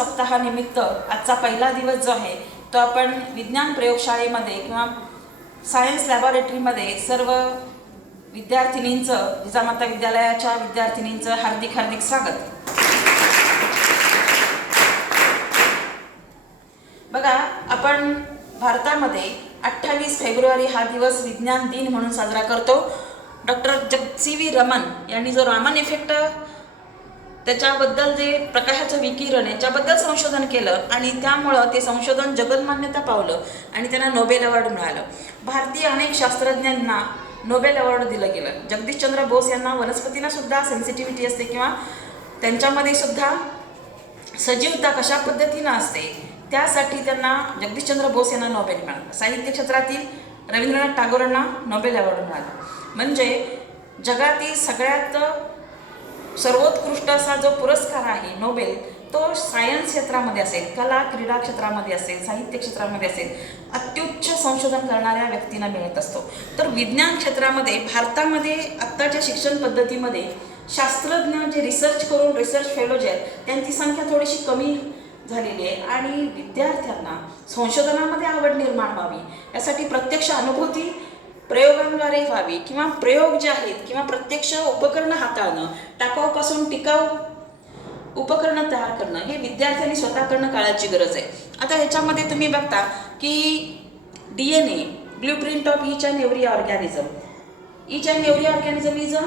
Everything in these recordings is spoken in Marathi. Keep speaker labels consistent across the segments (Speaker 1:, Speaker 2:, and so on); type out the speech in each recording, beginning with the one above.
Speaker 1: सप्ताहानिमित्त आजचा पहिला दिवस जो आहे तो आपण विज्ञान प्रयोगशाळेमध्ये किंवा सायन्स लॅबॉरेटरीमध्ये सर्व विद्यार्थिनींचं जिजामाता विद्यालयाच्या विद्यार्थिनींचं हार्दिक हार्दिक स्वागत. बघा आपण भारतामध्ये अठ्ठावीस फेब्रुवारी हा दिवस विज्ञान दिन म्हणून साजरा करतो. डॉक्टर जग सी व्ही रमन यांनी जो रामन इफेक्ट त्याच्याबद्दल जे प्रकाशाचं विकिरण याच्याबद्दल संशोधन केलं आणि त्यामुळं ते संशोधन जगन्मान्यता पावलं आणि त्यांना नोबेल अवॉर्ड मिळालं. भारतीय अनेक शास्त्रज्ञांना नोबेल अवॉर्ड दिलं गेलं. जगदीशचंद्र बोस यांना वनस्पतीला सुद्धा सेन्सिटिव्हिटी असते किंवा त्यांच्यामध्ये सुद्धा सजीवता कशा पद्धतीनं असते त्यासाठी त्यांना जगदीशचंद्र बोस यांना नोबेल मिळालं. साहित्य क्षेत्रातील रवींद्रनाथ टागोरांना नोबेल अवॉर्ड मिळाला. म्हणजे जगातील सगळ्यात सर्वोत्कृष्ट असा जो पुरस्कार आहे नोबेल तो सायन्स क्षेत्रामध्ये असेल कला क्रीडा क्षेत्रामध्ये असेल साहित्य क्षेत्रामध्ये असेल अत्युच्च संशोधन करणाऱ्या व्यक्तींना मिळत असतो. तर विज्ञान क्षेत्रामध्ये भारतामध्ये आत्ताच्या शिक्षण पद्धतीमध्ये शास्त्रज्ञ जे रिसर्च करून रिसर्च फेलो जे आहेत त्यांची संख्या थोडीशी कमी झालेली आहे आणि विद्यार्थ्यांना संशोधनामध्ये आवड निर्माण व्हावी यासाठी प्रत्यक्ष अनुभूती प्रयोगांद्वारे व्हावी किंवा प्रयोग जे आहेत किंवा प्रत्यक्ष उपकरणं हाताळणं टाकाऊपासून टिकाऊ उपकरणं तयार करणं हे विद्यार्थ्यांनी स्वतःकडनं काळाची गरज आहे. आता ह्याच्यामध्ये तुम्ही बघता की D N A blueprint of each and every organism each and every organism is a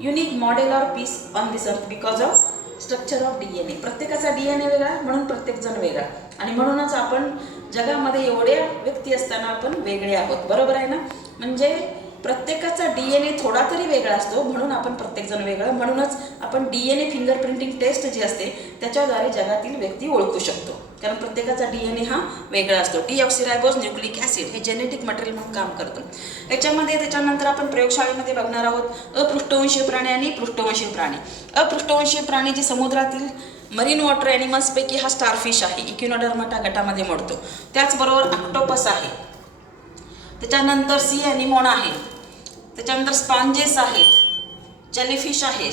Speaker 1: unique model or piece on this earth because of structure of D N A प्रत्येकाचा डी एन ए वेगळा म्हणून प्रत्येकजण वेगळा आणि म्हणूनच आपण जगामध्ये एवढ्या व्यक्ती असताना आपण वेगळे आहोत. बरोबर आहे ना? म्हणजे प्रत्येकाचा डी एन ए थोडा तरी वेगळा असतो म्हणून आपण प्रत्येकजण वेगळं. म्हणूनच आपण D N A fingerprinting test जी असते त्याच्याद्वारे जगातील व्यक्ती ओळखू शकतो. कारण प्रत्येकाचा डी एन ए हा वेगळा असतो. डी ऑक्सिरायबोज न्यूक्लिक ॲसिड हे जेनेटिक मटेरियल म्हणून काम करतं. याच्यामध्ये त्याच्यानंतर आपण प्रयोगशाळेमध्ये बघणार आहोत अपृष्ठवंशीय प्राणी आणि पृष्ठवंशीय प्राणी. अपृष्ठवंशीय प्राणी जे समुद्रातील मरीन वॉटर ॲनिमल्सपैकी हा स्टारफिश आहे. इक्युनोडर्माटा गटामध्ये मोडतो. त्याचबरोबर ऑक्टोपस आहे. त्याच्यानंतर सी ॲनिमोन आहे. त्याच्यानंतर स्पॉन्जेस आहेत. जेलीफिश आहे.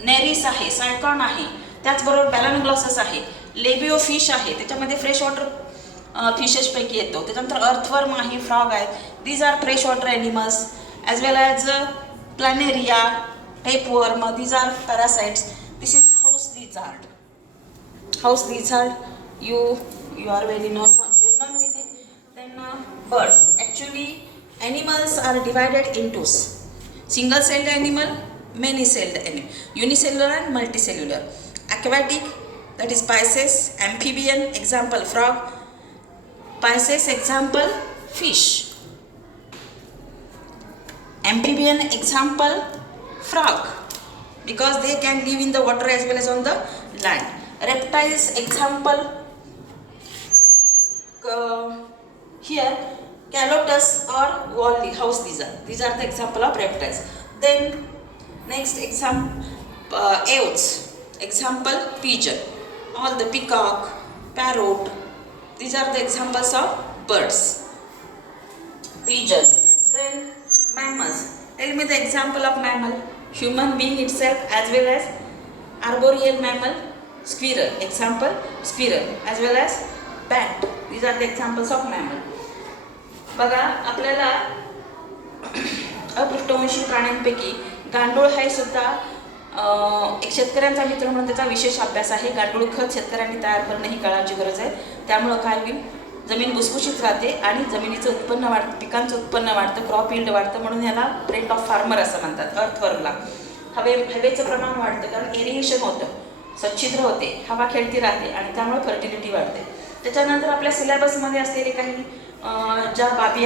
Speaker 1: नेरीस आहे. सायकॉन आहे. त्याचबरोबर बॅलनग्लॉसेस आहे. लेबिओ फिश आहे. त्याच्यामध्ये फ्रेश वॉटर फिशेसपैकी येतो. त्याच्यानंतर अर्थवर्म आहे. फ्रॉग आहेत. These are fresh water animals as well as planaria tapeworm these are parasites this is house lizard house lizard you you are very known well known with it then birds actually animals are divided into single celled animal many celled animal. Unicellular and multicellular. Aquatic that is pisces amphibian example frog. Pisces example fish. Amphibian example frog. Because they can live in the water as well as on the land. Reptiles example uh, here calotus or wall house lizard these are the example of reptiles. Then next example uh, example pigeon. All the peacock parrot. These are the examples of birds. Pigeon. Then mammals. Tell me the example of mammal. Human being itself as well as arboreal mammal squirrel. Example squirrel as well as bat. These are the examples of mammal बघा आपल्याला अपृष्ठवंशी प्राण्यांपैकी गांडूळ हे सुद्धा एक शेतकऱ्यांचा मित्र म्हणून त्याचा विशेष अभ्यास आहे. गांडूळ खत शेतकऱ्यांनी तयार करणं ही काळाची गरज आहे. त्यामुळं काय होईल? जमीन भुसभुशीत राहते आणि जमिनीचं उत्पन्न वाढतं पिकांचं उत्पन्न वाढतं क्रॉप इल्ड वाढतं म्हणून याला फ्रेंड ऑफ फार्मर असं म्हणतात अर्थवर्मला हवे हवेचं प्रमाण वाढतं कारण एरिएशन होतं. सच्छिद्र होते हवा खेळती राहते आणि त्यामुळे फर्टिलिटी वाढते. त्याच्यानंतर आपल्या सिलेबसमध्ये असलेले काही ज्या बाबी